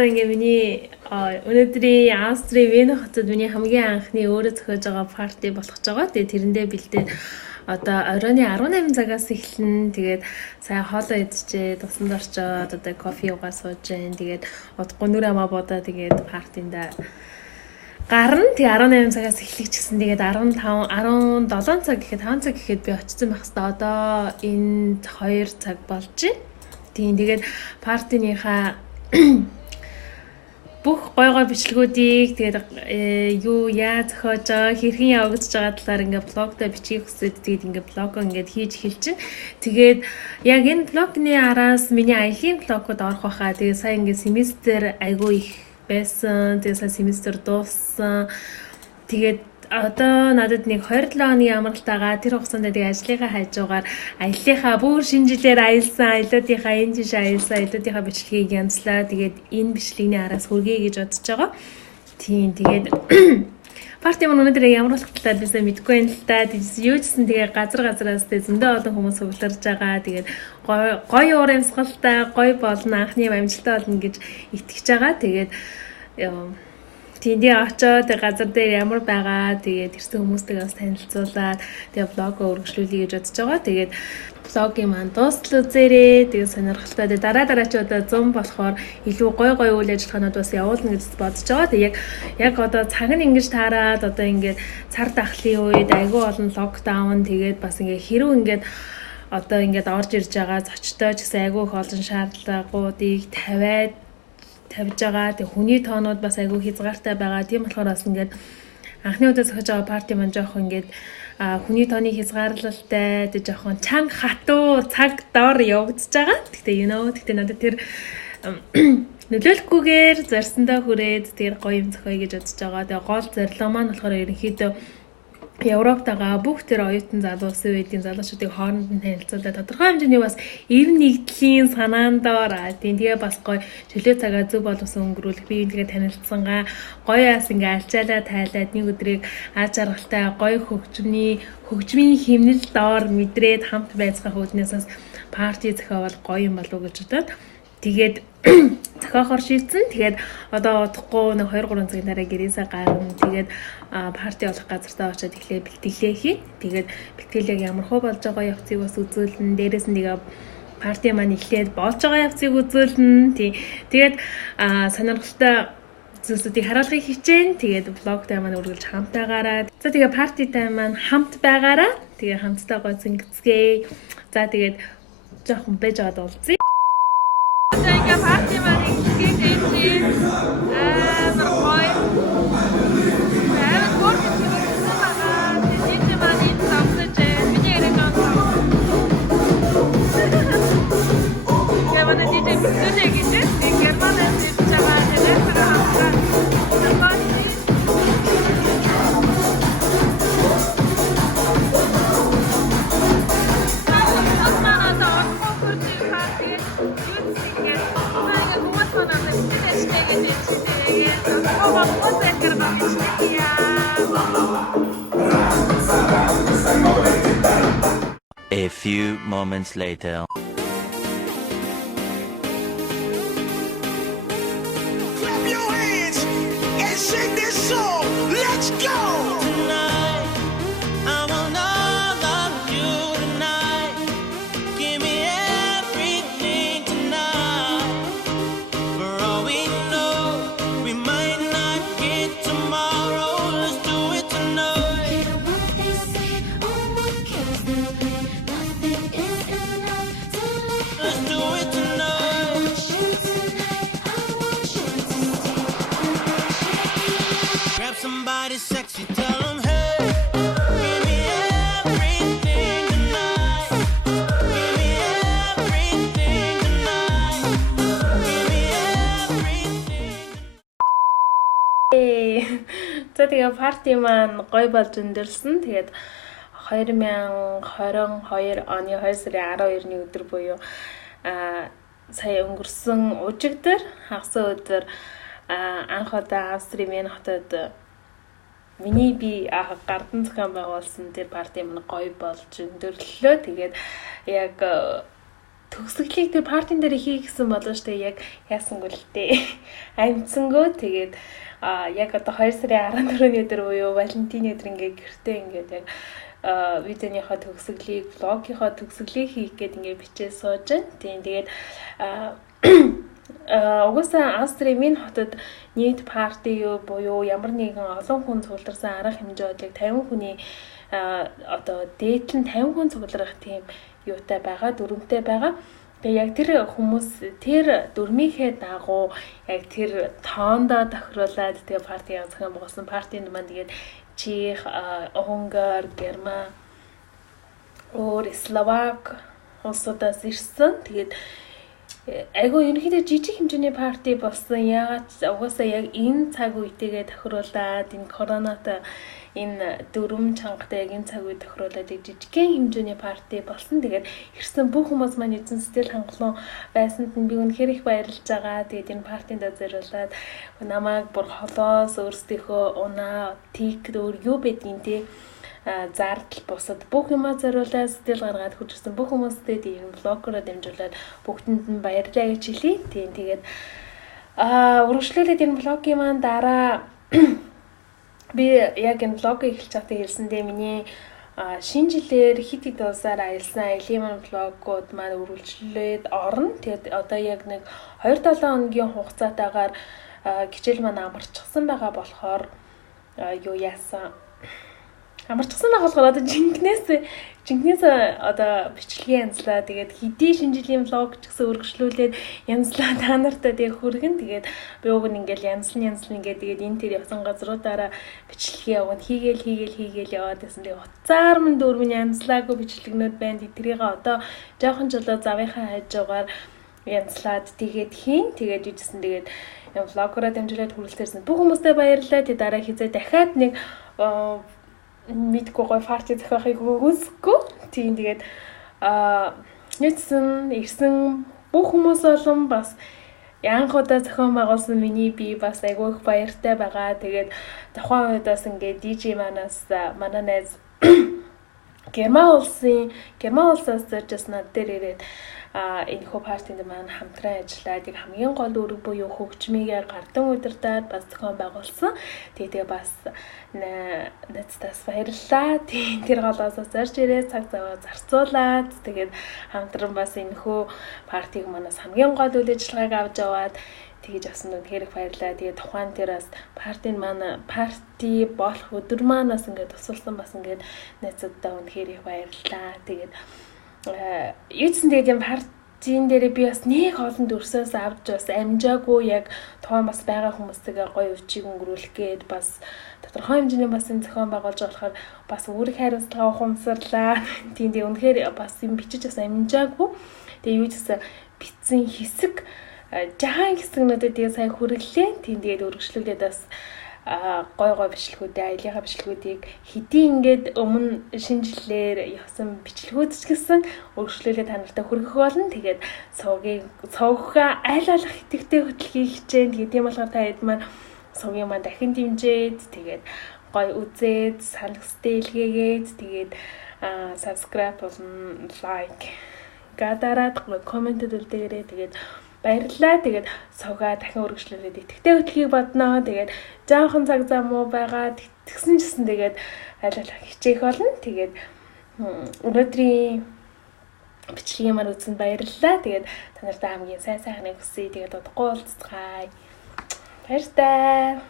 одоо ингээ миний өнөөдрийн Австрийн Вен хотод миний хамгийн анхны өөрөө зохиож байгаа парти болох гэж байгаа. Тэгээ тэрэндээ бэлдээд одоо оройн 18 цагаас эхэлнэ. Тэгээд сайн хоолоо идчихээ, тусанд орчоод одоо кофе уугаа сууж जैन. Тэгээд удахгүй нүр амаа бодоо тэгээд партинда гарна. Тэгээ 18 цагаас эхлэх гэсэн. Тэгээд 17 цаг гэхэд 5 цаг гэхэд би очсон байх хэвээр одоо энд 2 цаг болж байна. Тийм тэгээд партинийхаа бүх гой бичлэгүүдийг тэгээд юу яа зохиож байгаа хэрхэн явагдаж байгаа талаар ингээ блогдоо бичих хүсээд тэгээд ингээ блогоо ингээ хийж эхэлж чинь. Тэгээд яг энэ блогны араас миний аялын блогод орох байхаа. Тэгээд сая ингээ семестр айгүй их байсан. Тэгээд сая семестр дууссан. Тэгээд одоо надад нэг 27 оны амралтайгаа тэр хугацаанд тэгээ ажлынхаа хажуугаар аяллахаа бүр шинэ жилээр аялсан, аялуудынхаа энэ жиш аялсан, аялуудынхаа бичлэгийг янзлаа. Тэгээд энэ бичлэгний араас хүргэе гэж бодож байгаа. Тийм тэгээд парти мөн өнөөдөр ямар болох талаар би сайн мэдэхгүй байна л та. Юу ч гэсэн тэгээ газраас тэ зөндөө олон хүмүүс хөглөрж байгаа. Тэгээд гоё урамсгалтай, гоё болно, анхны амжилттай болно гэж итгэж байгаа. Тэгээд тэндээ очоод газар дээр ямар байгаа тэгээд ирсэн хүмүүстэйгээ бас танилцуулаад тэгээд блогоо өргөжлүүлье гэж бодож байгаа. Тэгээд блогийн маань дуустал үзээрэй. Тэгээд сонирхолтой. Тэгээд дараа ч одоо зам болохоор илүү гоё үйл ажиллагаанууд бас явуулна гэж бодож байгаа. Тэгээд яг одоо цаг нь ингэж таараад одоо ингээд цар тахлын үед айгүй олон локдаун тэгээд бас ингээд хэрүү ингээд одоо ингээд орж ирж байгаа зочтой ч гэсэн айгүй их олон шаардлагуудыг тавьж байгаа. Тэг хүний тоонууд бас айгүй хязгаартай байгаа. Тийм болохоор бас ингээд анхны удаа зохиож байгаа парти маань жоохон ингээд хүний тооны хязгаарлалтай тэг жоохон чанга хатуу цаг дор явагдаж байгаа. Гэхдээ гэхдээ надад тэр нөлөөлөхгүйгээр зарсандаа хүрээд тэр гоё юм зохиоё гэж бодож байгаа. Тэгээ гол зорилго маань болохоор ерөнхийдөө Европтойгоо бүх тэр оюутан залуусын үеийн залуучуудыг хооронд нь танилцуулаад тодорхой хэмжээний бас ив нэгдлийн санаандор тэгээ бас гоё чөлөө цагаа зөв боловсон өнгөрүүлэх бие биенээ танилцсангаа гоё ас ингээ алчаалаа тайлаад нэг өдрийг аз жаргалтай гоё хөгжмийн химнэл доор мэдрээд хамт байцгаах үүднээс парти зохиовол гоё юм болов уу гэж бодоод тэгээд зохиохоор шийдсэн. Тэгээд одоо удахгүй нэг 2-3 цагийн дараа гэрээсээ гарна. Тэгээд парти болох газартаа очиод эхлээ бэлтгэлээ хий. Тэгээд бэлтгэлийг ямар хөө болж байгаа явцыг бас үзүүлнэ. Дээрээс нь тэгээ парти маань эхлээд болж байгаа явцыг үзүүлнэ. Тэгээд сонирхолтой зүйлсүүдийг харуулахыг хичээн. Тэгээд блогтай маань үргэлж хамтаагаараа. За тэгээ партитай маань хамт байгаараа. Тэгээ хамтдаа гоо зингэцгээе. За тэгээд жоохон байж аваад уулзъя. Ингээ парти маань ихгээд энэ амар гоё. Амар гоё юм байна. Тэгээд маань энэ самсаж миний яриг гоо. Я манай DJ бүлэг гэж германаас ирж байгаа тэгээд A few moments later. Clap your hands and sing this song. Let's go. Tonight, I want all of you tonight. Give me everything tonight. For all we know, we might not get tomorrow. Let's do it tonight. Hear what they say, all my cares now. Nothing is enough to let Let's do it tonight. you tonight. I want you to stay. Grab somebody sexy, tell them hey. Give me everything tonight. Give me everything tonight. Give me everything. За тэгээ парти маань гоё болж өндөрсөн. Тэгээд 2022 оны 2 сарын 12-ны өдөр буюу сая өнгөрсөн ужигдэр хагас өдөр анх удаа Австрийн Вен хотод миний би гардан зохион байгуулсан тэр парти маань гоё болж өндөрлөлөө. Тэгээд яг төгсгөлийг тэр партийн дээр хийх гэсэн болоо штэ яг яасангүй л дээ. Амцсангөө тэгээд яг одоо 2 сарын 14-ний өдөр буюу Валентины өдөр ингээ гэртээ ингээд яг видеоныхоо төгсгөлийг, влогийнхоо төгсгөлийг хийх гээд ингээ бичээ сууж байна. Тийм тэгээд угаасаа Австриийн хотод нийт парти юу буюу ямар нэгэн олон хүн цугларсан арга хэмжээ бол яг 50 хүний одоо дээдлэн 50 хүн цугларах тийм юутай байгаа, дүрмтэй байгаа. Тэгээ яг тэр хүмүүс тэр дүрмийнхээ дагуу яг тэр тоондоо тохируулаад тэгээ партийг зохион байгуулсан. Партийн маань тэгээд Чех, Унгар, Герман, Словак улсуудаас ирсэн. Тэгээд айгу ерөнхийдөө жижиг хэмжээний парти болсон. Яагаад угаасаа яг энэ цаг үетэйгээ тохируулаад энэ коронавитой энэ дөрвөн чангатай яг энэ цаг үед тохируулаад жижигхэн хэмжээний парти болсон. Тэгээд ирсэн бүх хүмүүс маань эзэн сэтгэл хангалуун байсанд нь би үнэхээр их баярлж байгаа. Тэгээд энэ партинд зориулаад намайг бүр холоос өөрсдийнхөө унаа, тик өөр юу байдгийг те зардал бусад бүх юмаа зориулаад сэтгэл гаргаад хүрсэн бүх хүмүүстээ тийм блогероо дамжуулаад бүгдэнд нь баярлалаа гэж хэлье. Тийм тэгээд үргэлжлүүлээд энэ блогийн маань дараа би яг энэ блогыг эхэлж байхдаа хэлсэндээ миний шинэ жилээр хит хит улсаар аялсан аялын маань блогууд маань үргэлжлээд орно. Тэгээд одоо яг нэг 2-7 хоногийн хугацаатаагаар хичээл маань амарчсан байгаа болохоор юу яасан амарчсан байгаа болохоор одоо жинкнээс одоо бичлэгийн янзлаа. Тэгээд хэдий шинэ жилийн влог ч гэсэн үргэлжлүүлээд янзлаа та нартай тэгээд хүргэн. Тэгээд би уг нь ингээл янзлан ингээд тэгээд энэ тэр явсан газруудаараа бичлэгээ яваад хийгээл яваад байсан. Тэгээд уцаар мөн дөрвөн янзлаагүй бичлэгнүүд байна. Тэрийг одоо жоохон жолоо завынхаа хажуугаар янзлаад тэгээд хийн. Тэгээд үжсэн тэгээд влогороо дамжуулаад хүрэлцээрсэн. Бүх хүмүүстээ баярлалаа. Тэгээд дараа хизээ дахиад нэг мэдгүй гой парти зохиохыг үсэхгүй. Тийм тэгээд ирсэн бүх хүмүүс болон бас анх удаа зохион байгуулсан миний би бас айгүй их баяртай байгаа. Тэгээд тухайн үед бас ингээд DJ манаас манай найз Герман улсаас зоржсэн над дээр ирээд энэ хөө партинд маань хамтран ажиллаад яг хамгийн гол үүрэг буюу хөгжмийгээр гардан удирдаад бас зохион байгуулсан. Тэгээ бас найзтаас баярлалаа. Тэр голоосоо зорж ирээд цаг заваа зарцуулаад тэгээд хамтран бас энэ хөө партиг манаас хамгийн гол үйл ажиллагааг авч яваад тэгж авсан нь хэрэг баярлалаа. Тэгээд тухайн тэр бас парти болох өдөр маань бас ингээд тусалсан бас ингээд найзуудаа үнэхээр их баярлалаа. Тэгээд юуцсан тэгээд юм партийн дээр би бас нэг олон дүрсээс авч бас амжаагүй яг тухайн бас байгаа хүмүүстэйгээ гоё өвчийг өнгөрүүлэх гээд бас тодорхой хэмжээний бас энэ зохион байгуулж болохоор бас үүрэг хариуцлага ухамсарлаа. Тийм үнэхээр бас юм бичиж бас амжаагүй. Тэгээд юу гэсэн битсэн хэсэг жахан хэсэгнүүдэд тэгээ сая хүргэлээ. Тийм тэгээд өргөжлүүлээд бас гой бичлэгүүдээ аялынхаа бичлэгүүдийг хэдий ингээд өмнө шинэ жилээр явсан бичлэгүүд ч гэсэн өргөжлүүлээд та нартай хүргэх болно. Тэгээд цоггаа аль болох итгэвтэй хөтлөхийг хичээн. Тэгээд тийм болохоор та хэд маань цогийн маань дахин дэмжээд тэгээд гой үзээд санагстай илгээгээд тэгээд subscribe болон like гадараад комментэд үлдээгээрэй. Тэгээд баярлалаа. Тэгээд цугаа дахин өргөжлүүлээд итгэвтэй хөтлөхийг бодноо. Тэгээд жаахан цаг зам муу байгаа. Тэгсэн чсэн тэгээд айлуулах хичээх болно. Тэгээд өнөөдрийн бичлэгийн маань үзсэнд баярлалаа. Тэгээд та нартай хамгийн сайн сайхныг хүсье. Тэгээд удахгүй уулзцгаая. Баяр таа.